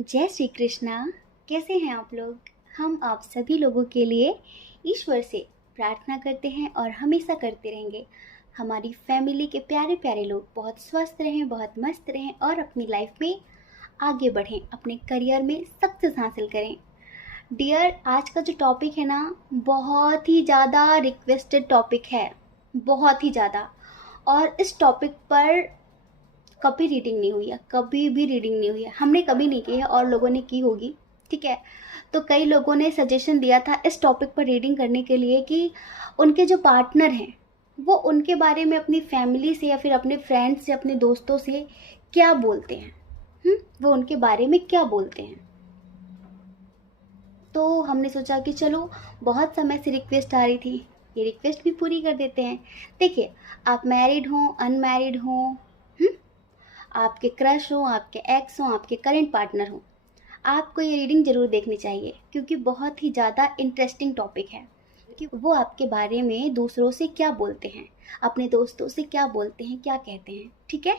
जय श्री कृष्णा। कैसे हैं आप लोग? हम आप सभी लोगों के लिए ईश्वर से प्रार्थना करते हैं और हमेशा करते रहेंगे। हमारी फैमिली के प्यारे प्यारे लोग बहुत स्वस्थ रहें, बहुत मस्त रहें और अपनी लाइफ में आगे बढ़ें, अपने करियर में सक्सेस हासिल करें। डियर, आज का जो टॉपिक है ना, बहुत ही ज़्यादा रिक्वेस्टेड टॉपिक है, बहुत ही ज़्यादा। और इस टॉपिक पर कभी रीडिंग नहीं हुई है, कभी भी रीडिंग नहीं हुई है, हमने कभी नहीं की है और लोगों ने की होगी। ठीक है, तो कई लोगों ने सजेशन दिया था इस टॉपिक पर रीडिंग करने के लिए कि उनके जो पार्टनर हैं वो उनके बारे में अपनी फैमिली से या फिर अपने फ्रेंड्स से, अपने दोस्तों से क्या बोलते हैं। वो उनके बारे में क्या बोलते हैं। तो हमने सोचा कि चलो, बहुत समय से रिक्वेस्ट आ रही थी, ये रिक्वेस्ट भी पूरी कर देते हैं। देखिए, आप मैरिड हो, अनमैरिड हो, आपके क्रश हो, आपके एक्स हो, आपके करंट पार्टनर हो, आपको ये रीडिंग ज़रूर देखनी चाहिए क्योंकि बहुत ही ज़्यादा इंटरेस्टिंग टॉपिक है कि वो आपके बारे में दूसरों से क्या बोलते हैं, अपने दोस्तों से क्या बोलते हैं, क्या कहते हैं। ठीक है,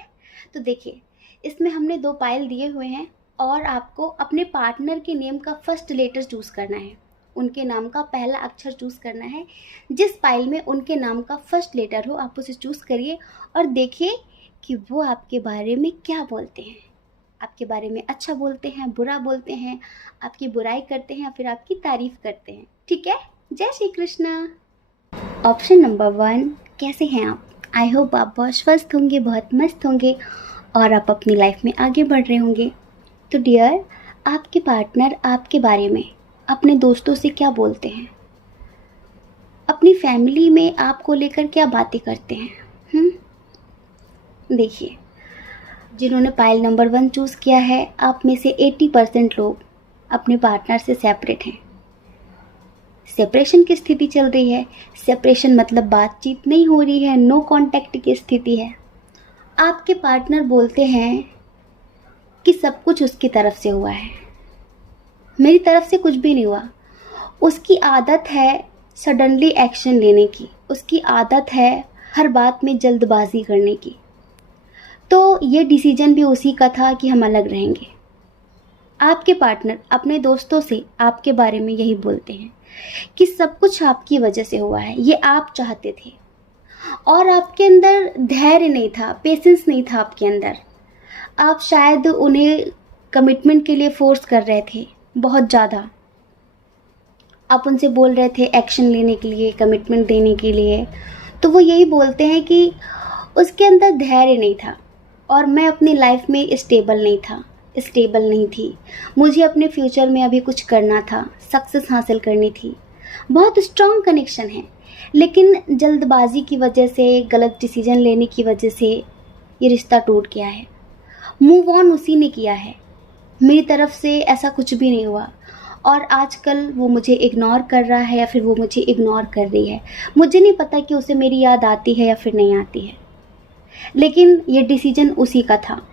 तो देखिए, इसमें हमने 2 पाइल दिए हुए हैं और आपको अपने पार्टनर के नेम का फर्स्ट लेटर चूज़ करना है, उनके नाम का पहला अक्षर चूज़ करना है। जिस पाइल में उनके नाम का फर्स्ट लेटर हो आप उसे चूज़ करिए और देखिए कि वो आपके बारे में क्या बोलते हैं। आपके बारे में अच्छा बोलते हैं, बुरा बोलते हैं, आपकी बुराई करते हैं या फिर आपकी तारीफ करते हैं। ठीक है, जय श्री कृष्णा। ऑप्शन नंबर 1, कैसे हैं आप? आई होप आप बहुत स्वस्थ होंगे, बहुत मस्त होंगे और आप अपनी लाइफ में आगे बढ़ रहे होंगे। तो डियर, आपके पार्टनर आपके बारे में अपने दोस्तों से क्या बोलते हैं, अपनी फैमिली में आपको लेकर क्या बातें करते हैं। देखिए, जिन्होंने पाइल नंबर 1 चूज़ किया है, आप में से 80% लोग अपने पार्टनर से सेपरेट हैं। सेपरेशन की स्थिति चल रही है। सेपरेशन मतलब बातचीत नहीं हो रही है, नो कांटेक्ट की स्थिति है। आपके पार्टनर बोलते हैं कि सब कुछ उसकी तरफ से हुआ है, मेरी तरफ से कुछ भी नहीं हुआ। उसकी आदत है सडनली एक्शन लेने की, उसकी आदत है हर बात में जल्दबाजी करने की। तो ये डिसीजन भी उसी का था कि हम अलग रहेंगे। आपके पार्टनर अपने दोस्तों से आपके बारे में यही बोलते हैं कि सब कुछ आपकी वजह से हुआ है, ये आप चाहते थे और आपके अंदर धैर्य नहीं था, पेशेंस नहीं था आपके अंदर। आप शायद उन्हें कमिटमेंट के लिए फोर्स कर रहे थे बहुत ज़्यादा। आप उनसे बोल रहे थे एक्शन लेने के लिए, कमिटमेंट देने के लिए। तो वो यही बोलते हैं कि उसके अंदर धैर्य नहीं था और मैं अपनी लाइफ में स्टेबल नहीं थी। मुझे अपने फ्यूचर में अभी कुछ करना था, सक्सेस हासिल करनी थी। बहुत स्ट्रॉन्ग कनेक्शन है, लेकिन जल्दबाजी की वजह से, गलत डिसीजन लेने की वजह से ये रिश्ता टूट गया है। मूव ऑन उसी ने किया है, मेरी तरफ से ऐसा कुछ भी नहीं हुआ। और आजकल वो मुझे इग्नोर कर रहा है या फिर वो मुझे इग्नोर कर रही है। मुझे नहीं पता कि उसे मेरी याद आती है या फिर नहीं आती है, लेकिन ये डिसीजन उसी का था।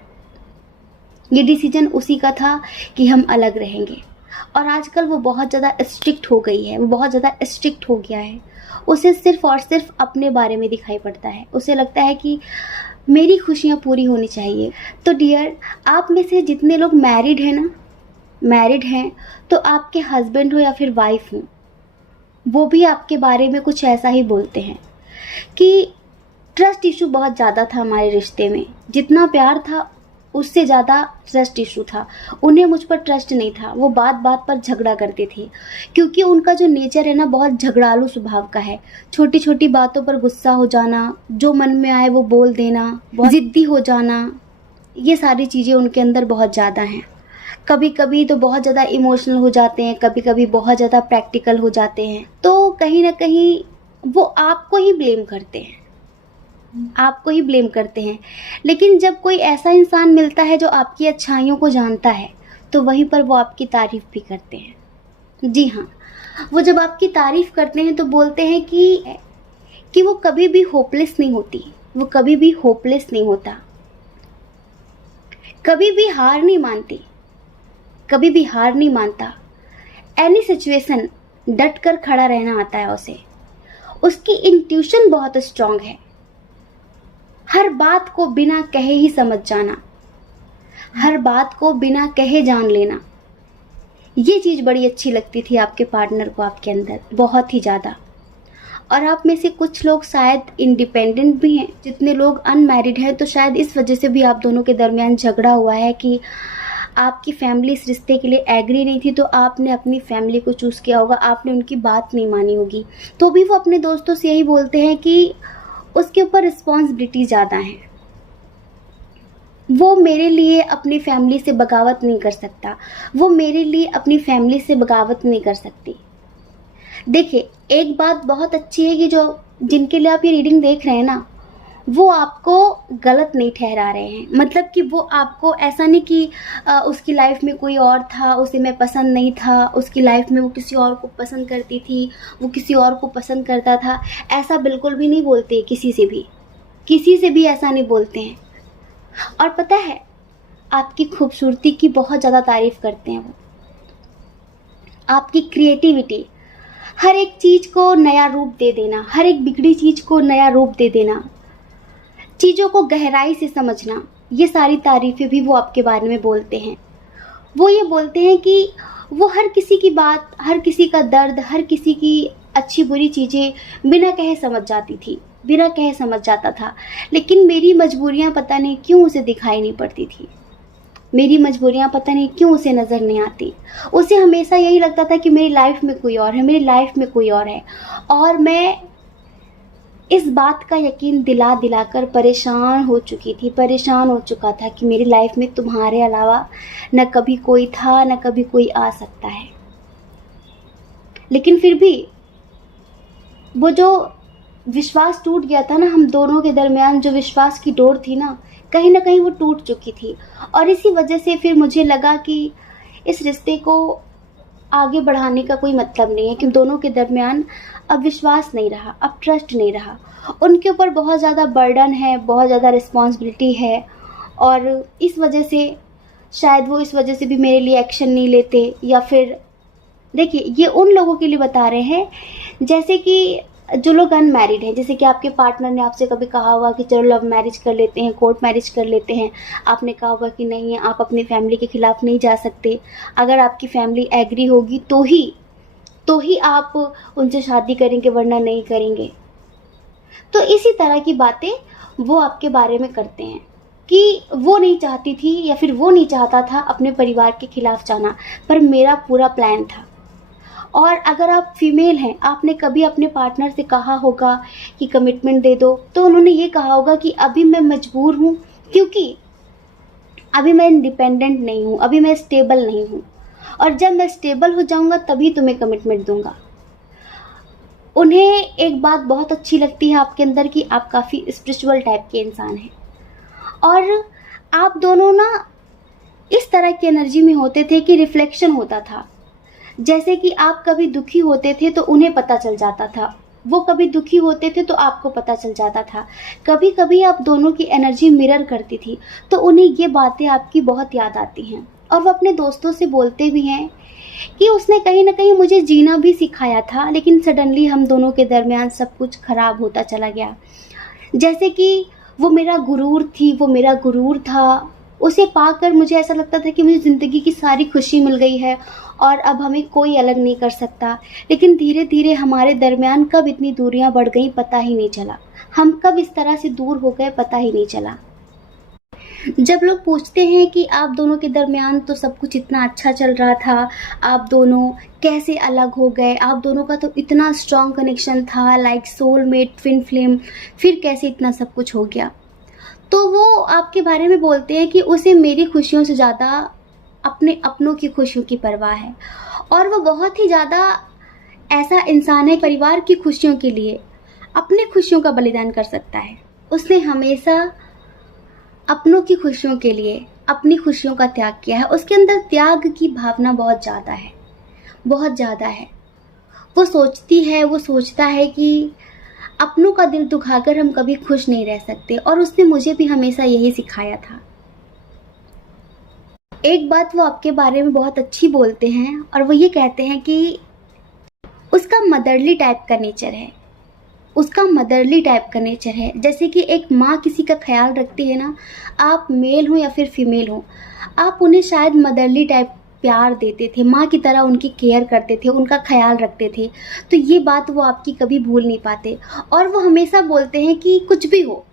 ये डिसीजन उसी का था कि हम अलग रहेंगे। और आजकल वो बहुत ज़्यादा स्ट्रिक्ट हो गई है, वो बहुत ज़्यादा स्ट्रिक्ट हो गया है। उसे सिर्फ और सिर्फ अपने बारे में दिखाई पड़ता है। उसे लगता है कि मेरी खुशियाँ पूरी होनी चाहिए। तो डियर, आप में से जितने लोग मैरिड हैं, तो आपके हस्बैंड हो या फिर वाइफ हो, वो भी आपके बारे में कुछ ऐसा ही बोलते हैं कि ट्रस्ट इशू बहुत ज़्यादा था हमारे रिश्ते में। जितना प्यार था उससे ज़्यादा ट्रस्ट इशू था। उन्हें मुझ पर ट्रस्ट नहीं था, वो बात बात पर झगड़ा करते थे क्योंकि उनका जो नेचर है ना, बहुत झगड़ालू स्वभाव का है। छोटी छोटी बातों पर गुस्सा हो जाना, जो मन में आए वो बोल देना, बहुत ज़िद्दी हो जाना, ये सारी चीज़ें उनके अंदर बहुत ज़्यादा हैं। कभी कभी तो बहुत ज़्यादा इमोशनल हो जाते हैं, कभी कभी बहुत ज़्यादा प्रैक्टिकल हो जाते हैं। तो कहीं ना कहीं वो आपको ही ब्लेम करते हैं। लेकिन जब कोई ऐसा इंसान मिलता है जो आपकी अच्छाइयों को जानता है, तो वहीं पर वो आपकी तारीफ भी करते हैं। जी हाँ, वो जब आपकी तारीफ करते हैं तो बोलते हैं कि वो कभी भी होपलेस नहीं होती, वो कभी भी होपलेस नहीं होता, कभी भी हार नहीं मानता। एनी सिचुएशन डट कर खड़ा रहना आता है उसे। उसकी इंट्यूशन बहुत स्ट्रांग है, हर बात को बिना कहे ही समझ जाना, हर बात को बिना कहे जान लेना, ये चीज़ बड़ी अच्छी लगती थी आपके पार्टनर को आपके अंदर, बहुत ही ज़्यादा। और आप में से कुछ लोग शायद इंडिपेंडेंट भी हैं, जितने लोग अनमैरिड हैं तो शायद इस वजह से भी आप दोनों के दरमियान झगड़ा हुआ है कि आपकी फैमिली इस रिश्ते के लिए एग्री नहीं थी, तो आपने अपनी फैमिली को चूज़ किया होगा, आपने उनकी बात नहीं मानी होगी। तो भी वो अपने दोस्तों से यही बोलते हैं कि उसके ऊपर रिस्पॉन्सिबिलिटी ज़्यादा है, वो मेरे लिए अपनी फैमिली से बगावत नहीं कर सकता, वो मेरे लिए अपनी फैमिली से बगावत नहीं कर सकती। देखिए, एक बात बहुत अच्छी है कि जो जिनके लिए आप ये रीडिंग देख रहे हैं ना, वो आपको गलत नहीं ठहरा रहे हैं। मतलब कि वो आपको ऐसा नहीं कि उसकी लाइफ में कोई और था, उसे मैं पसंद नहीं था, उसकी लाइफ में वो किसी और को पसंद करती थी, वो किसी और को पसंद करता था, ऐसा बिल्कुल भी नहीं बोलते। किसी से भी ऐसा नहीं बोलते हैं। और पता है, आपकी खूबसूरती की बहुत ज़्यादा तारीफ़ करते हैं वो, आपकी क्रिएटिविटी, हर एक चीज़ को नया रूप दे देना, हर एक बिगड़ी चीज़ को नया रूप दे देना, चीज़ों को गहराई से समझना, ये सारी तारीफ़ें भी वो आपके बारे में बोलते हैं। वो ये बोलते हैं कि वो हर किसी की बात, हर किसी का दर्द, हर किसी की अच्छी बुरी चीज़ें बिना कहे समझ जाती थी, बिना कहे समझ जाता था। लेकिन मेरी मजबूरियाँ पता नहीं क्यों उसे दिखाई नहीं पड़ती थी, मेरी मजबूरियाँ पता नहीं क्यों उसे नज़र नहीं आती। उसे हमेशा यही लगता था कि मेरी लाइफ में कोई और है, मेरी लाइफ में कोई और है। और मैं इस बात का यकीन दिला दिलाकर परेशान हो चुकी थी, परेशान हो चुका था कि मेरी लाइफ में तुम्हारे अलावा न कभी कोई था, न कभी कोई आ सकता है। लेकिन फिर भी वो जो विश्वास टूट गया था ना, हम दोनों के दरमियान जो विश्वास की डोर थी ना, कहीं ना कहीं वो टूट चुकी थी। और इसी वजह से फिर मुझे लगा कि इस रिश्ते को आगे बढ़ाने का कोई मतलब नहीं है, कि दोनों के दरमियान अब विश्वास नहीं रहा, अब ट्रस्ट नहीं रहा। उनके ऊपर बहुत ज़्यादा बर्डन है, बहुत ज़्यादा रिस्पॉन्सिबिलिटी है, और इस वजह से शायद वो इस वजह से भी मेरे लिए एक्शन नहीं लेते। या फिर देखिए, ये उन लोगों के लिए बता रहे हैं जैसे कि जो लोग अनमैरिड हैं, जैसे कि आपके पार्टनर ने आपसे कभी कहा होगा कि चलो लव मैरिज कर लेते हैं, कोर्ट मैरिज कर लेते हैं, आपने कहा होगा कि नहीं, आप अपनी फैमिली के खिलाफ नहीं जा सकते, अगर आपकी फैमिली एग्री होगी तो ही आप उनसे शादी करेंगे, वरना नहीं करेंगे। तो इसी तरह की बातें वो आपके बारे में करते हैं कि वो नहीं चाहती थी या फिर वो नहीं चाहता था अपने परिवार के खिलाफ जाना, पर मेरा पूरा प्लान था। और अगर आप फीमेल हैं, आपने कभी अपने पार्टनर से कहा होगा कि कमिटमेंट दे दो, तो उन्होंने ये कहा होगा कि अभी मैं मजबूर हूँ, क्योंकि अभी मैं इंडिपेंडेंट नहीं हूँ, अभी मैं स्टेबल नहीं हूँ, और जब मैं स्टेबल हो जाऊँगा तभी तुम्हें कमिटमेंट दूंगा। उन्हें एक बात बहुत अच्छी लगती है आपके अंदर कि आप काफ़ी स्पिरिचुअल टाइप के इंसान हैं, और आप दोनों ना इस तरह की एनर्जी में होते थे कि रिफ्लेक्शन होता था। जैसे कि आप कभी दुखी होते थे तो उन्हें पता चल जाता था, वो कभी दुखी होते थे तो आपको पता चल जाता था। कभी कभी आप दोनों की एनर्जी मिरर करती थी, तो उन्हें ये बातें आपकी बहुत याद आती हैं। और वो अपने दोस्तों से बोलते भी हैं कि उसने कहीं ना कहीं मुझे जीना भी सिखाया था, लेकिन सडनली हम दोनों के दरमियान सब कुछ खराब होता चला गया। जैसे कि वो मेरा गुरूर थी, वो मेरा गुरूर था, उसे पाकर मुझे ऐसा लगता था कि मुझे ज़िंदगी की सारी खुशी मिल गई है और अब हमें कोई अलग नहीं कर सकता। लेकिन धीरे धीरे हमारे दरमियान कब इतनी दूरियां बढ़ गई पता ही नहीं चला, हम कब इस तरह से दूर हो गए पता ही नहीं चला। जब लोग पूछते हैं कि आप दोनों के दरमियान तो सब कुछ इतना अच्छा चल रहा था, आप दोनों कैसे अलग हो गए, आप दोनों का तो इतना स्ट्रॉन्ग कनेक्शन था, लाइक सोलमेट, ट्विन फ्लेम, फिर कैसे इतना सब कुछ हो गया, तो वो आपके बारे में बोलते हैं कि उसे मेरी खुशियों से ज़्यादा अपने अपनों की खुशियों की परवाह है। और वो बहुत ही ज़्यादा ऐसा इंसान है, परिवार की खुशियों के लिए अपने खुशियों का बलिदान कर सकता है। उसने हमेशा अपनों की खुशियों के लिए अपनी खुशियों का त्याग किया है। उसके अंदर त्याग की भावना बहुत ज़्यादा है, बहुत ज़्यादा है। वो सोचता है कि अपनों का दिल दुखाकर हम कभी खुश नहीं रह सकते, और उसने मुझे भी हमेशा यही सिखाया था। एक बात वो आपके बारे में बहुत अच्छी बोलते हैं, और वो ये कहते हैं कि उसका मदरली टाइप का नेचर है, उसका मदरली टाइप का नेचर है। जैसे कि एक माँ किसी का ख्याल रखती है ना, आप मेल हो या फिर फीमेल हो, आप उन्हें शायद मदरली टाइप प्यार देते थे, माँ की तरह उनकी केयर करते थे, उनका ख्याल रखते थे। तो ये बात वो आपकी कभी भूल नहीं पाते। और वो हमेशा बोलते हैं कि कुछ भी हो,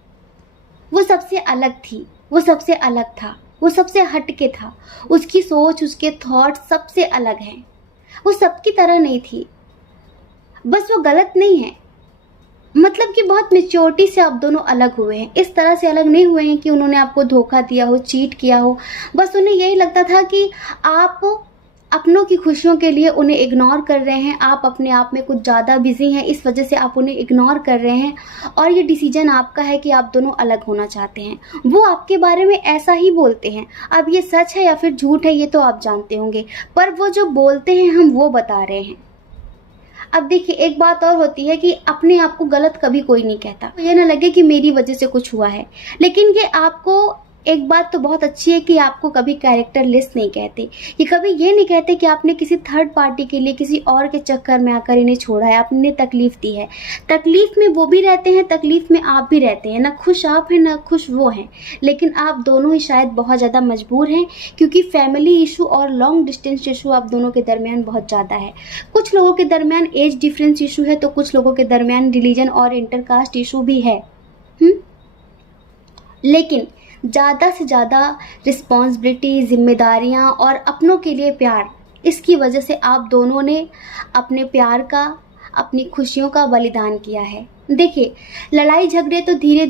वो सबसे अलग थी, वो सबसे अलग था, वो सबसे हटके था, उसकी सोच, उसके थॉट सबसे अलग हैं। वो सबकी तरह नहीं थी, बस वो गलत नहीं है, मतलब कि बहुत मेच्योरिटी से आप दोनों अलग हुए हैं। इस तरह से अलग नहीं हुए हैं कि उन्होंने आपको धोखा दिया हो, चीट किया हो। बस उन्हें यही लगता था कि आप अपनों की खुशियों के लिए उन्हें इग्नोर कर रहे हैं, आप अपने आप में कुछ ज़्यादा बिजी हैं, इस वजह से आप उन्हें इग्नोर कर रहे हैं। और ये डिसीजन आपका है कि आप दोनों अलग होना चाहते हैं। वो आपके बारे में ऐसा ही बोलते हैं। अब ये सच है या फिर झूठ है ये तो आप जानते होंगे, पर वो जो बोलते हैं हम वो बता रहे हैं। अब देखिए, एक बात और होती है कि अपने आप को गलत कभी कोई नहीं कहता। ये ना लगे कि मेरी वजह से कुछ हुआ है, लेकिन ये आपको एक बात तो बहुत अच्छी है कि आपको कभी कैरेक्टर लेस नहीं कहते। ये कभी ये नहीं कहते कि आपने किसी थर्ड पार्टी के लिए, किसी और के चक्कर में आकर इन्हें छोड़ा है, आपने तकलीफ दी है। तकलीफ में वो भी रहते हैं, तकलीफ में आप भी रहते हैं। ना खुश आप हैं ना खुश वो हैं, लेकिन आप दोनों ही शायद बहुत ज़्यादा मजबूर हैं, क्योंकि फैमिली इशू और लॉन्ग डिस्टेंस इशू आप दोनों के दरमियान बहुत ज़्यादा है। कुछ लोगों के दरमियान एज डिफरेंस इशू है, तो कुछ लोगों के दरमियान रिलीजन और इंटरकास्ट इशू भी है। लेकिन ज़्यादा से ज़्यादा रिस्पॉन्सिबिलिटी, जिम्मेदारियाँ और अपनों के लिए प्यार, इसकी वजह से आप दोनों ने अपने प्यार का, अपनी खुशियों का बलिदान किया है। देखिए, लड़ाई झगड़े तो धीरे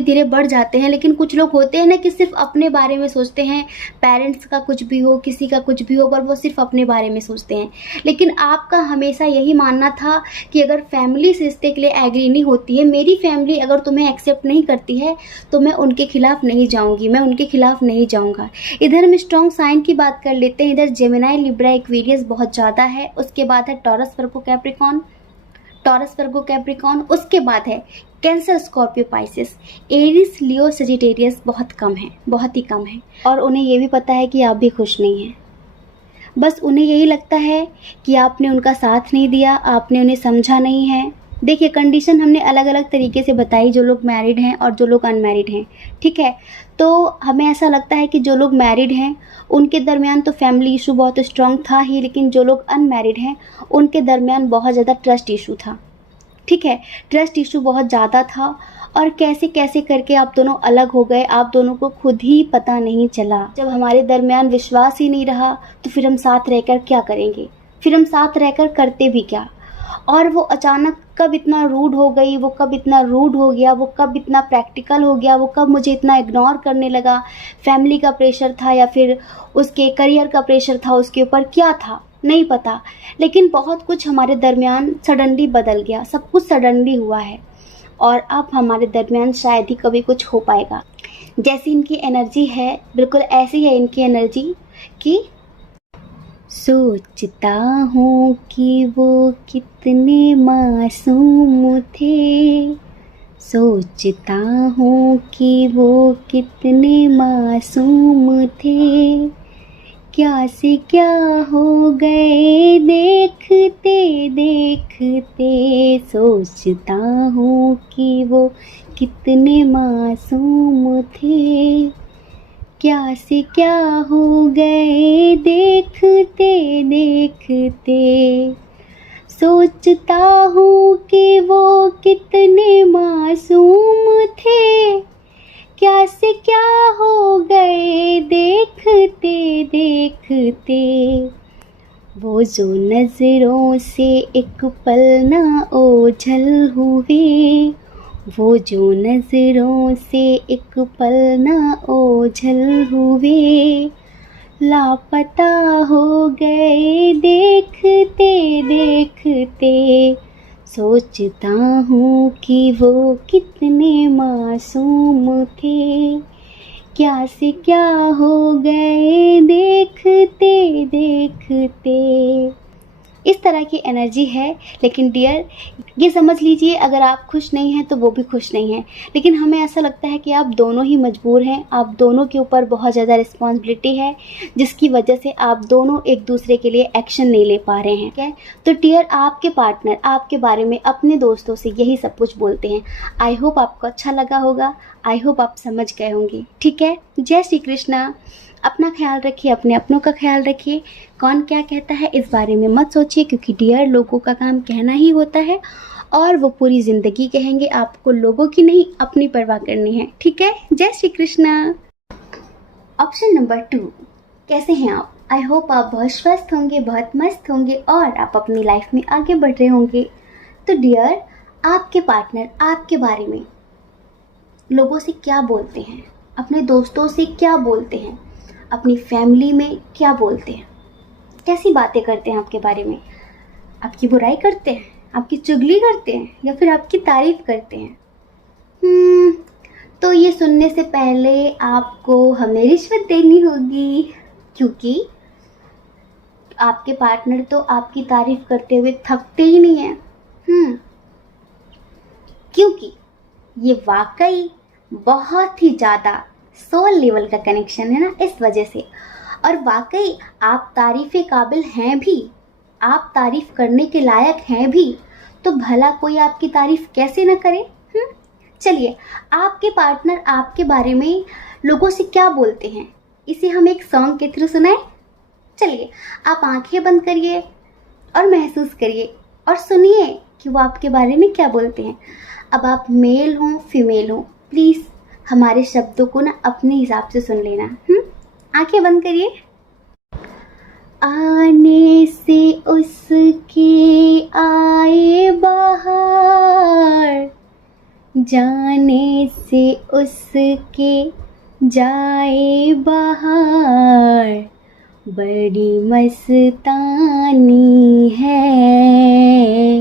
धीरे बढ़ जाते हैं, लेकिन कुछ लोग होते हैं ना कि सिर्फ अपने बारे में सोचते हैं। पेरेंट्स का कुछ भी हो, किसी का कुछ भी हो, पर वो सिर्फ अपने बारे में सोचते हैं। लेकिन आपका हमेशा यही मानना था कि अगर फैमिली इस रिश्ते के लिए एग्री नहीं होती है, मेरी फैमिली अगर तुम्हें एक्सेप्ट नहीं करती है, तो मैं उनके खिलाफ नहीं जाऊँगी, मैं उनके खिलाफ नहीं जाऊँगा। इधर हम स्ट्रॉन्ग साइन की बात कर लेते हैं। इधर जेमिनी, लिब्रा, एक्वेरियस बहुत ज़्यादा है। उसके बाद है टॉरस, वर्गो, कैप्रिकॉर्न, टॉरस, वर्गो, कैप्रिकॉर्न। उसके बाद है कैंसर, स्कॉर्पियो, पाइसेस, एरिस, लियो, सजिटेरियस बहुत कम है, बहुत ही कम है। और उन्हें ये भी पता है कि आप भी खुश नहीं हैं। बस उन्हें यही लगता है कि आपने उनका साथ नहीं दिया, आपने उन्हें समझा नहीं है। देखिए, कंडीशन हमने अलग अलग तरीके से बताई, जो लोग मैरिड हैं और जो लोग अनमैरिड हैं, ठीक है। तो हमें ऐसा लगता है कि जो लोग मैरिड हैं उनके दरमियान तो फैमिली इशू बहुत स्ट्रॉन्ग था ही, लेकिन जो लोग अनमैरिड हैं उनके दरमियान बहुत ज़्यादा ट्रस्ट इशू था, ठीक है। ट्रस्ट इशू बहुत ज़्यादा था, और कैसे कैसे करके आप दोनों अलग हो गए, आप दोनों को खुद ही पता नहीं चला। जब हमारे दरमियान विश्वास ही नहीं रहा, तो फिर हम साथ रहकर क्या करेंगे, फिर हम साथ रहकर करते भी क्या। और वो अचानक कब इतना रूड हो गई, वो कब इतना रूड हो गया, वो कब इतना प्रैक्टिकल हो गया, वो कब मुझे इतना इग्नोर करने लगा। फैमिली का प्रेशर था या फिर उसके करियर का प्रेशर था, उसके ऊपर क्या था नहीं पता, लेकिन बहुत कुछ हमारे दरमियान सडनली बदल गया, सब कुछ सडनली हुआ है। और अब हमारे दरमियान शायद ही कभी कुछ हो पाएगा। जैसी इनकी एनर्जी है, बिल्कुल ऐसी है इनकी एनर्जी कि सोचता हूँ कि वो कितने मासूम थे, सोचता हूँ कि वो कितने मासूम थे, क्या से क्या हो गए देखते देखते, सोचता हूँ कि वो कितने मासूम थे, क्या से क्या हो गए देखते देखते, सोचता हूँ कि वो कितने मासूम थे, क्या से क्या हो गए देखते देखते, वो जो नज़रों से एक पल ना ओझल हुए, वो जो नज़रों से एक पल ना ओझल हुए, लापता हो गए देखते देखते, सोचता हूँ कि वो कितने मासूम थे, क्या से क्या हो गए देखते देखते। इस तरह की एनर्जी है। लेकिन डियर, ये समझ लीजिए, अगर आप खुश नहीं हैं तो वो भी खुश नहीं है। लेकिन हमें ऐसा लगता है कि आप दोनों ही मजबूर हैं, आप दोनों के ऊपर बहुत ज़्यादा रिस्पॉन्सिबिलिटी है, जिसकी वजह से आप दोनों एक दूसरे के लिए एक्शन नहीं ले पा रहे हैं। क्या? तो डियर, आपके पार्टनर आपके बारे में अपने दोस्तों से यही सब कुछ बोलते हैं। आई होप आपको अच्छा लगा होगा, आई होप आप समझ गए होंगे। ठीक है, जय श्री कृष्णा। अपना ख्याल रखिए, अपने अपनों का ख्याल रखिए। कौन क्या कहता है इस बारे में मत सोचिए, क्योंकि डियर, लोगों का काम कहना ही होता है और वो पूरी ज़िंदगी कहेंगे। आपको लोगों की नहीं, अपनी परवाह करनी है। ठीक है, जय श्री कृष्णा। ऑप्शन नंबर 2, कैसे हैं आप? आई होप आप बहुत स्वस्थ होंगे, बहुत मस्त होंगे और आप अपनी लाइफ में आगे बढ़ रहे होंगे। तो डियर, आपके पार्टनर आपके बारे में लोगों से क्या बोलते हैं, अपने दोस्तों से क्या बोलते हैं, अपनी फैमिली में क्या बोलते हैं, कैसी बातें करते हैं आपके बारे में? आपकी बुराई करते हैं, आपकी चुगली करते हैं या फिर आपकी तारीफ करते हैं? तो ये सुनने से पहले आपको हमें रिश्वत देनी होगी, क्योंकि आपके पार्टनर तो आपकी तारीफ करते हुए थकते ही नहीं हैं। क्योंकि ये वाकई बहुत ही ज़्यादा सोल लेवल का कनेक्शन है ना, इस वजह से। और वाकई आप तारीफ़ काबिल हैं भी, आप तारीफ़ करने के लायक हैं भी, तो भला कोई आपकी तारीफ़ कैसे ना करे? चलिए, आपके पार्टनर आपके बारे में लोगों से क्या बोलते हैं, इसे हम एक सॉन्ग के थ्रू सुनाएं। चलिए, आप आंखें बंद करिए और महसूस करिए और सुनिए कि वो आपके बारे में क्या बोलते हैं। अब आप मेल हों फीमेल हों, प्लीज़ हमारे शब्दों को ना अपने हिसाब से सुन लेना। आंखें बंद करिए। आने से उसके आए बाहर, जाने से उसके जाए बाहर, बड़ी मस्तानी है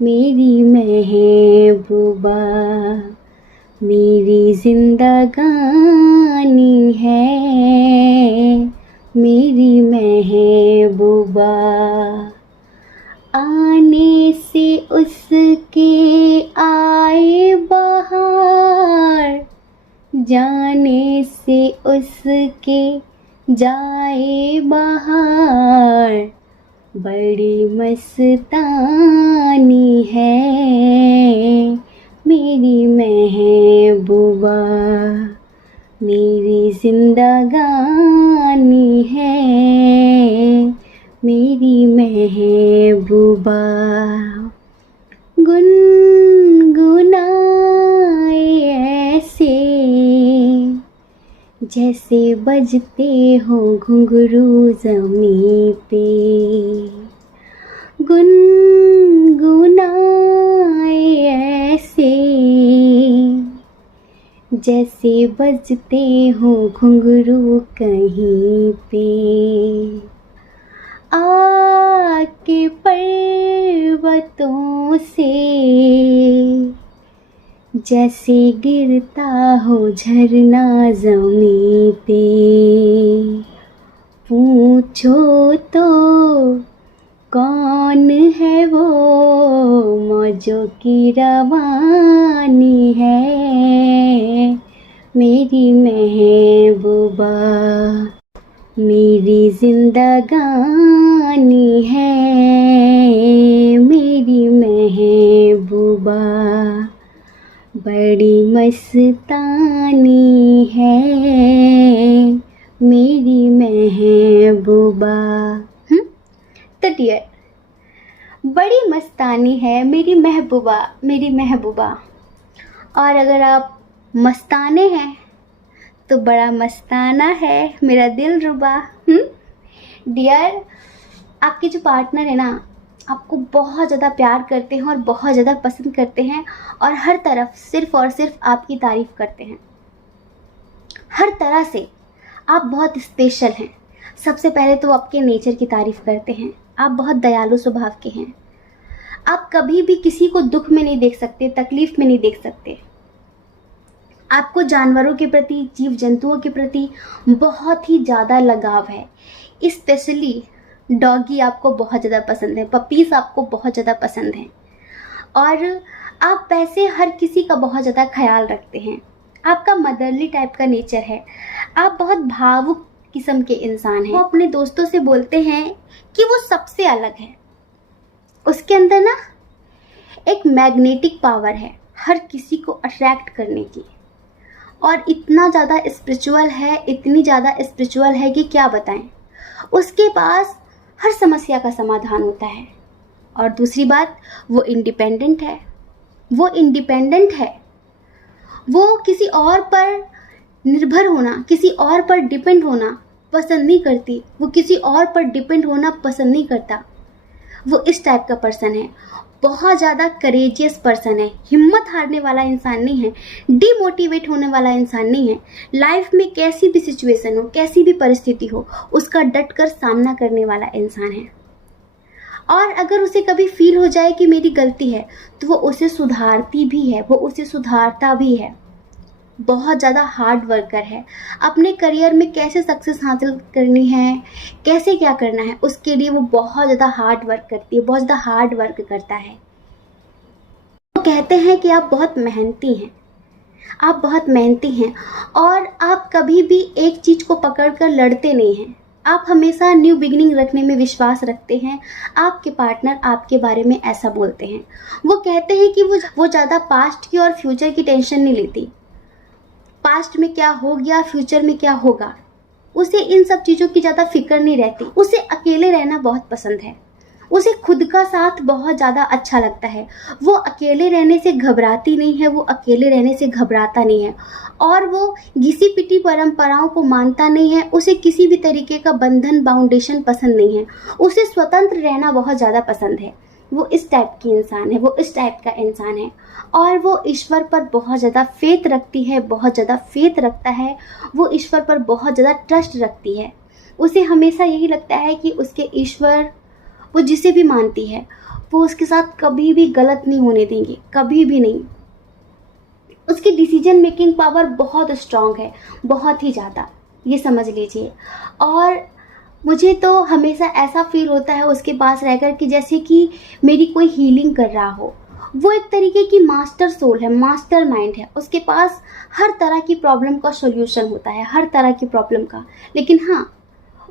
मेरी महबूबा, मेरी जिंदगानी है मेरी महबूबा। आने से उसके आए बाहर, जाने से उसके जाए बाहर, बड़ी मस्तानी है मेरी महबूबा, मेरी जिंदगानी है मेरी महबूबा। गुनगुनाए ऐसे जैसे बजते हो घुंघरू ज़मीं पे, गुनगुनाए ऐसे जैसे बजते हो घुंघरू कहीं पे, आके पर्वतों से जैसे गिरता हो झरना ज़मीं पे। पूछो तो कौन है वो, मौजों की रवानी है मेरी महबूबा, मेरी जिंदगानी है मेरी महबूबा, बड़ी मस्तानी है मेरी महबूबा। तो डियर, बड़ी मस्तानी है मेरी महबूबा, मेरी महबूबा। और अगर आप मस्ताने हैं तो बड़ा मस्ताना है मेरा दिल रुबा। डियर, आपके जो पार्टनर है ना, आपको बहुत ज़्यादा प्यार करते हैं और बहुत ज़्यादा पसंद करते हैं और हर तरफ सिर्फ़ और सिर्फ आपकी तारीफ़ करते हैं। हर तरह से आप बहुत स्पेशल हैं। सबसे पहले तो आपके नेचर की तारीफ़ करते हैं। आप बहुत दयालु स्वभाव के हैं। आप कभी भी किसी को दुख में नहीं देख सकते, तकलीफ़ में नहीं देख सकते। आपको जानवरों के प्रति, जीव जंतुओं के प्रति बहुत ही ज़्यादा लगाव है। स्पेशली डॉगी आपको बहुत ज़्यादा पसंद है, पपीज़ आपको बहुत ज़्यादा पसंद हैं, और आप वैसे हर किसी का बहुत ज़्यादा ख्याल रखते हैं। आपका मदरली टाइप का नेचर है, आप बहुत भावुक किस्म के इंसान हैं। वो अपने दोस्तों से बोलते हैं कि वो सबसे अलग है, उसके अंदर ना एक मैग्नेटिक पावर है हर किसी को अट्रैक्ट करने की, और इतना ज़्यादा स्पिरिचुअल है, इतनी ज़्यादा स्पिरिचुअल है कि क्या बताएं। उसके पास हर समस्या का समाधान होता है। और दूसरी बात, वो इंडिपेंडेंट है, वो इंडिपेंडेंट है, वो किसी और पर निर्भर होना, किसी और पर डिपेंड होना पसंद नहीं करती, वो किसी और पर डिपेंड होना पसंद नहीं करता। वो इस टाइप का पर्सन है, बहुत ज़्यादा करेजियस पर्सन है, हिम्मत हारने वाला इंसान नहीं है, डीमोटिवेट होने वाला इंसान नहीं है। लाइफ में कैसी भी सिचुएशन हो, कैसी भी परिस्थिति हो, उसका डट कर सामना करने वाला इंसान है। और अगर उसे कभी फील हो जाए कि मेरी गलती है, तो वो उसे सुधारती भी है, वो उसे सुधारता भी है। बहुत ज़्यादा हार्ड वर्कर है, अपने करियर में कैसे सक्सेस हासिल करनी है, कैसे क्या करना है, उसके लिए वो बहुत ज़्यादा हार्ड वर्क करती है, बहुत ज़्यादा हार्ड वर्क करता है। वो कहते हैं कि आप बहुत मेहनती हैं, आप बहुत मेहनती हैं, और आप कभी भी एक चीज़ को पकड़ कर लड़ते नहीं हैं। आप हमेशा न्यू बिगिनिंग रखने में विश्वास रखते हैं। आपके पार्टनर आपके बारे में ऐसा बोलते हैं। वो कहते हैं कि वो ज़्यादा पास्ट की और फ्यूचर की टेंशन नहीं लेती। पास्ट में क्या हो गया, फ्यूचर में क्या होगा, उसे इन सब चीज़ों की ज़्यादा फिक्र नहीं रहती। उसे अकेले रहना बहुत पसंद है, उसे खुद का साथ बहुत ज़्यादा अच्छा लगता है। वो अकेले रहने से घबराती नहीं है, वो अकेले रहने से घबराता नहीं है, और वो घिसी पिटी परंपराओं को मानता नहीं है। उसे किसी भी तरीके का बंधन, बाउंडेशन पसंद नहीं है। उसे स्वतंत्र रहना बहुत ज़्यादा पसंद है। वो इस टाइप की इंसान है, वो इस टाइप का इंसान है। और वो ईश्वर पर बहुत ज़्यादा फेथ रखती है, बहुत ज़्यादा फेथ रखता है। वो ईश्वर पर बहुत ज़्यादा ट्रस्ट रखती है। उसे हमेशा यही लगता है कि उसके ईश्वर, वो जिसे भी मानती है, वो उसके साथ कभी भी गलत नहीं होने देंगे, कभी भी नहीं। उसकी डिसीजन मेकिंग पावर बहुत स्ट्रांग है, बहुत ही ज़्यादा, ये समझ लीजिए। और मुझे तो हमेशा ऐसा फील होता है उसके पास रहकर कि जैसे कि मेरी कोई हीलिंग कर रहा हो। वो एक तरीके की मास्टर सोल है, मास्टर माइंड है। उसके पास हर तरह की प्रॉब्लम का सॉल्यूशन होता है, हर तरह की प्रॉब्लम का। लेकिन हाँ,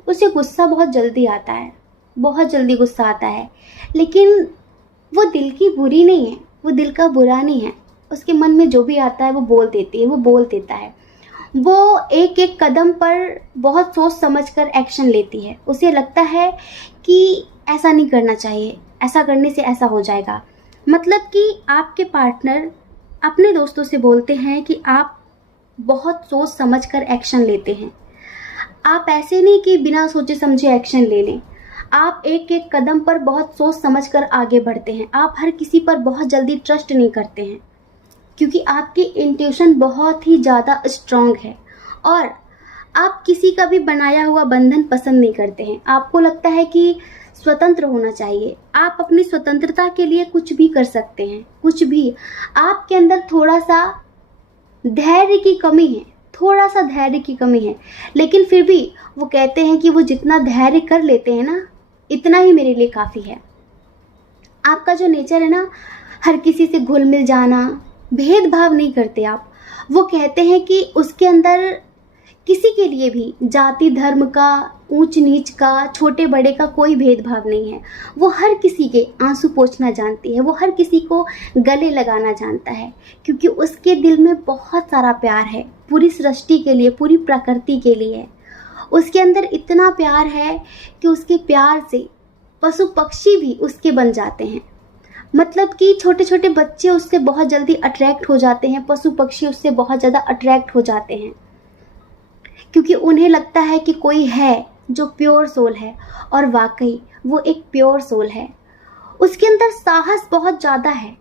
उसे गुस्सा बहुत जल्दी आता है, बहुत जल्दी गुस्सा आता है। लेकिन वो दिल की बुरी नहीं है, वो दिल का बुरा नहीं है। उसके मन में जो भी आता है वो बोल देती है, वो बोल देता है। वो एक एक कदम पर बहुत सोच समझकर एक्शन लेती है। उसे लगता है कि ऐसा नहीं करना चाहिए, ऐसा करने से ऐसा हो जाएगा। मतलब कि आपके पार्टनर अपने दोस्तों से बोलते हैं कि आप बहुत सोच समझकर एक्शन लेते हैं। आप ऐसे नहीं कि बिना सोचे समझे एक्शन ले लें। आप एक एक कदम पर बहुत सोच समझकर आगे बढ़ते हैं। आप हर किसी पर बहुत जल्दी ट्रस्ट नहीं करते हैं, क्योंकि आपकी इंट्यूशन बहुत ही ज़्यादा स्ट्रांग है। और आप किसी का भी बनाया हुआ बंधन पसंद नहीं करते हैं। आपको लगता है कि स्वतंत्र होना चाहिए। आप अपनी स्वतंत्रता के लिए कुछ भी कर सकते हैं, कुछ भी। आपके अंदर थोड़ा सा धैर्य की कमी है, थोड़ा सा धैर्य की कमी है। लेकिन फिर भी वो कहते हैं कि वो जितना धैर्य कर लेते हैं ना, इतना ही मेरे लिए काफ़ी है। आपका जो नेचर है ना, हर किसी से घुल मिल जाना, भेदभाव नहीं करते आप। वो कहते हैं कि उसके अंदर किसी के लिए भी जाति धर्म का, ऊंच नीच का, छोटे बड़े का कोई भेदभाव नहीं है। वो हर किसी के आंसू पोंछना जानती है, वो हर किसी को गले लगाना जानता है, क्योंकि उसके दिल में बहुत सारा प्यार है पूरी सृष्टि के लिए, पूरी प्रकृति के लिए। उसके अंदर इतना प्यार है कि उसके प्यार से पशु पक्षी भी उसके बन जाते हैं। मतलब कि छोटे छोटे बच्चे उससे बहुत जल्दी अट्रैक्ट हो जाते हैं, पशु पक्षी उससे बहुत ज़्यादा अट्रैक्ट हो जाते हैं, क्योंकि उन्हें लगता है कि कोई है जो प्योर सोल है। और वाकई वो एक प्योर सोल है। उसके अंदर साहस बहुत ज़्यादा है,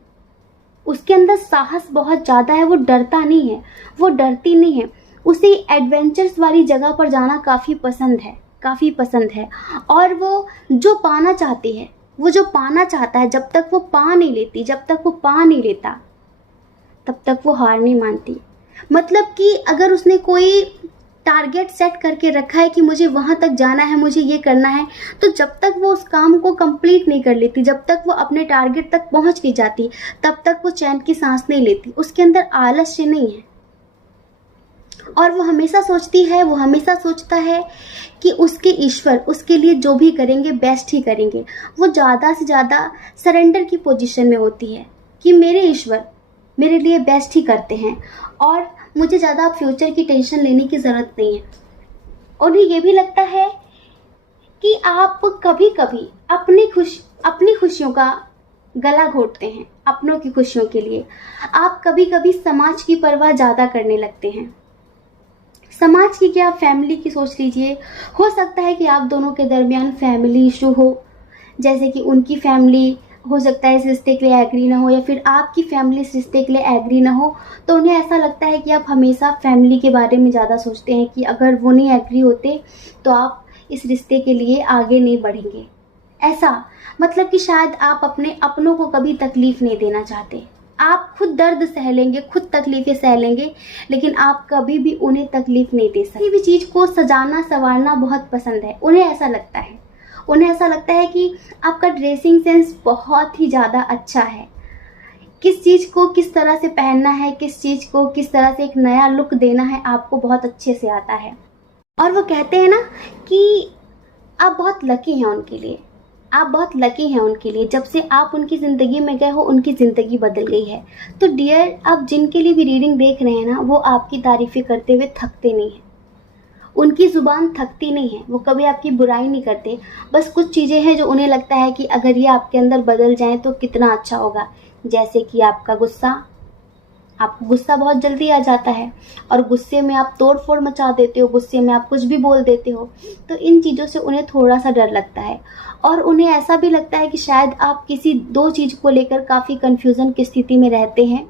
उसके अंदर साहस बहुत ज़्यादा है। वो डरता नहीं है, वो डरती नहीं है। उसे एडवेंचर्स वाली जगह पर जाना काफ़ी पसंद है, काफ़ी पसंद है। और वो जो पाना चाहती है, वो जो पाना चाहता है, जब तक वो पा नहीं लेती, जब तक वो पा नहीं लेता, तब तक वो हार नहीं मानती। मतलब कि अगर उसने कोई टारगेट सेट करके रखा है कि मुझे वहाँ तक जाना है, मुझे ये करना है, तो जब तक वो उस काम को कंप्लीट नहीं कर लेती, जब तक वो अपने टारगेट तक पहुँच नहीं जाती, तब तक वो चैन की सांस नहीं लेती। उसके अंदर आलस्य नहीं है, और वो हमेशा सोचता है कि उसके ईश्वर उसके लिए जो भी करेंगे बेस्ट ही करेंगे। वो ज़्यादा से ज़्यादा सरेंडर की पोजीशन में होती है कि मेरे ईश्वर मेरे लिए बेस्ट ही करते हैं और मुझे ज़्यादा फ्यूचर की टेंशन लेने की ज़रूरत नहीं है। उन्हें ये भी लगता है कि आप कभी कभी अपनी खुशियों का गला घोटते हैं अपनों की खुशियों के लिए। आप कभी कभी समाज की परवाह ज़्यादा करने लगते हैं। समाज की क्या, फैमिली की सोच लीजिए। हो सकता है कि आप दोनों के दरमियान फैमिली इशू हो, जैसे कि उनकी फैमिली हो सकता है इस रिश्ते के लिए एग्री ना हो, या फिर आपकी फैमिली इस रिश्ते के लिए एग्री ना हो। तो उन्हें ऐसा लगता है कि आप हमेशा फैमिली के बारे में ज़्यादा सोचते हैं कि अगर वो नहीं एग्री होते तो आप इस रिश्ते के लिए आगे नहीं बढ़ेंगे। ऐसा मतलब कि शायद आप अपने अपनों को कभी तकलीफ़ नहीं देना चाहते। आप खुद दर्द सह लेंगे, खुद तकलीफ़ें सह लेंगे, लेकिन आप कभी भी उन्हें तकलीफ़ नहीं दे सकते। किसी भी चीज़ को सजाना संवारना बहुत पसंद है। उन्हें ऐसा लगता है कि आपका ड्रेसिंग सेंस बहुत ही ज़्यादा अच्छा है। किस चीज़ को किस तरह से पहनना है, किस चीज़ को किस तरह से एक नया लुक देना है, आपको बहुत अच्छे से आता है। और वो कहते हैं ना कि आप बहुत लकी हैं उनके लिए, आप बहुत लकी हैं उनके लिए। जब से आप उनकी ज़िंदगी में गए हो, उनकी ज़िंदगी बदल गई है। तो डियर, आप जिनके लिए भी रीडिंग देख रहे हैं ना, वो आपकी तारीफ़ें करते हुए थकते नहीं हैं। उनकी ज़ुबान थकती नहीं है, वो कभी आपकी बुराई नहीं करते। बस कुछ चीज़ें हैं जो उन्हें लगता है कि अगर ये आपके अंदर बदल जाएं तो कितना अच्छा होगा। जैसे कि आपको गुस्सा बहुत जल्दी आ जाता है और गुस्से में आप तोड़ फोड़ मचा देते हो, गुस्से में आप कुछ भी बोल देते हो। तो इन चीज़ों से उन्हें थोड़ा सा डर लगता है, और उन्हें ऐसा भी लगता है कि शायद आप किसी दो चीज़ को लेकर काफ़ी कन्फ्यूज़न की स्थिति में रहते हैं।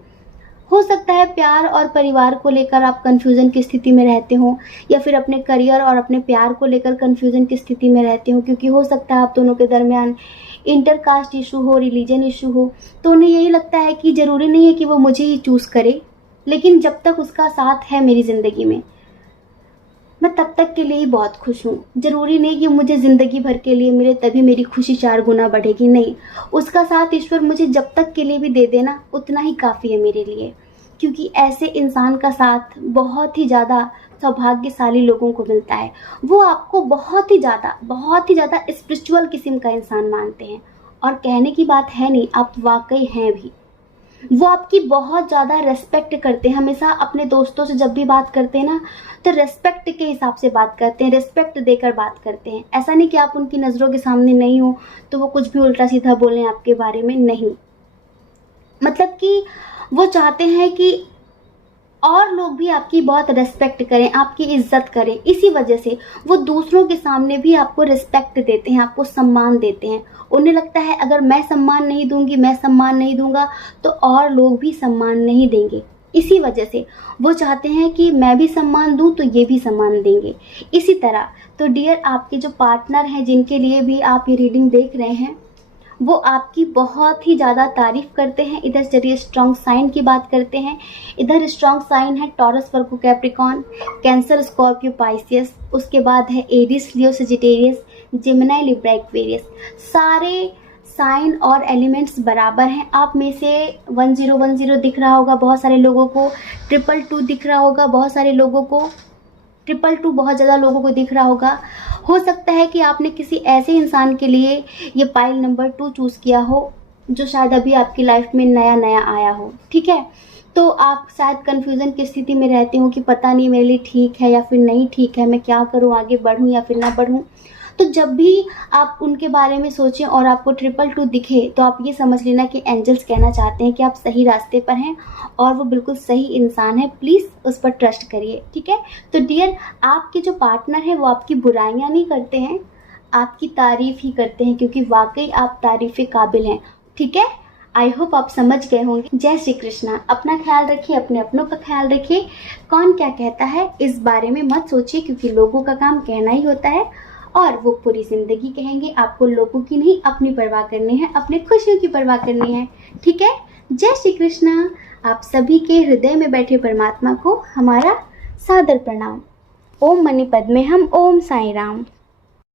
हो सकता है प्यार और परिवार को लेकर आप कन्फ्यूज़न की स्थिति में रहते हो, या फिर अपने करियर और अपने प्यार को लेकर कन्फ्यूज़न की स्थिति में रहते हो, क्योंकि हो सकता है आप दोनों के दरमियान इंटरकास्ट इशू हो, रिलीजन इशू हो। तो उन्हें यही लगता है कि ज़रूरी नहीं है कि वो मुझे ही चूज़ करे, लेकिन जब तक उसका साथ है मेरी ज़िंदगी में, मैं तब तक के लिए ही बहुत खुश हूँ। ज़रूरी नहीं कि मुझे ज़िंदगी भर के लिए मिले तभी मेरी खुशी 4 गुना बढ़ेगी। नहीं, उसका साथ ईश्वर मुझे जब तक के लिए भी दे देना उतना ही काफ़ी है मेरे लिए, क्योंकि ऐसे इंसान का साथ बहुत ही ज़्यादा सौभाग्यशाली लोगों को मिलता है। वो आपको बहुत ही ज़्यादा स्पिरिचुअल किस्म का इंसान मानते हैं, और कहने की बात है नहीं, आप वाकई हैं भी। वो आपकी बहुत ज़्यादा रेस्पेक्ट करते हैं। हमेशा अपने दोस्तों से जब भी बात करते हैं ना, तो रेस्पेक्ट के हिसाब से बात करते हैं, रेस्पेक्ट देकर बात करते हैं। ऐसा नहीं कि आप उनकी नज़रों के सामने नहीं हो तो वो कुछ भी उल्टा सीधा बोलें आपके बारे में, नहीं। मतलब कि वो चाहते हैं कि और लोग भी आपकी बहुत रेस्पेक्ट करें, आपकी इज्जत करें। इसी वजह से वो दूसरों के सामने भी आपको रिस्पेक्ट देते हैं, आपको सम्मान देते हैं। उन्हें लगता है अगर मैं सम्मान नहीं दूंगी, मैं सम्मान नहीं दूंगा, तो और लोग भी सम्मान नहीं देंगे। इसी वजह से वो चाहते हैं कि मैं भी सम्मान दूं तो ये भी सम्मान देंगे। इसी तरह तो डियर, आपके जो पार्टनर हैं जिनके लिए भी आप ये रीडिंग देख रहे हैं, वो आपकी बहुत ही ज़्यादा तारीफ़ करते हैं। इधर चलिए स्ट्रॉन्ग साइन की बात करते हैं। इधर स्ट्रॉन्ग साइन है टॉरस, वर्गो, कैप्रिकॉर्न, कैंसर, स्कॉर्पियो, पाइसियस। उसके बाद है एरिस, लियो, सजिटेरियस, जेमिनी, लिब्रा, एक्वेरियस। सारे साइन और एलिमेंट्स बराबर हैं। आप में से 1010 दिख रहा होगा बहुत सारे लोगों को, 222 दिख रहा होगा बहुत सारे लोगों को, 222 बहुत ज़्यादा लोगों को दिख रहा होगा। हो सकता है कि आपने किसी ऐसे इंसान के लिए ये पाइल नंबर 2 चूज़ किया हो जो शायद अभी आपकी लाइफ में नया नया आया हो, ठीक है। तो आप शायद कन्फ्यूज़न की स्थिति में रहते हो कि पता नहीं मेरे लिए ठीक है या फिर नहीं ठीक है, मैं क्या करूँ, आगे बढ़ूँ या फिर ना बढ़ूँ। तो जब भी आप उनके बारे में सोचें और आपको 222 दिखे, तो आप ये समझ लेना कि एंजल्स कहना चाहते हैं कि आप सही रास्ते पर हैं और वो बिल्कुल सही इंसान है। प्लीज़ उस पर ट्रस्ट करिए, ठीक है। तो डियर, आपके जो पार्टनर है वो आपकी बुराइयां नहीं करते हैं, आपकी तारीफ़ ही करते हैं, क्योंकि वाकई आप तारीफ़ काबिल हैं, ठीक है। आई होप आप समझ गए होंगे। जय श्री कृष्णा। अपना ख्याल रखिए, अपने अपनों का ख्याल रखिए। कौन क्या कहता है इस बारे में मत सोचिए, क्योंकि लोगों का काम कहना ही होता है और वो पूरी ज़िंदगी कहेंगे। आपको लोगों की नहीं, अपनी परवाह करनी है, अपने खुशियों की परवाह करनी है, ठीक है। जय श्री कृष्णा। आप सभी के हृदय में बैठे परमात्मा को हमारा सादर प्रणाम। ओम मणि पद्मे हम, ओम साई राम।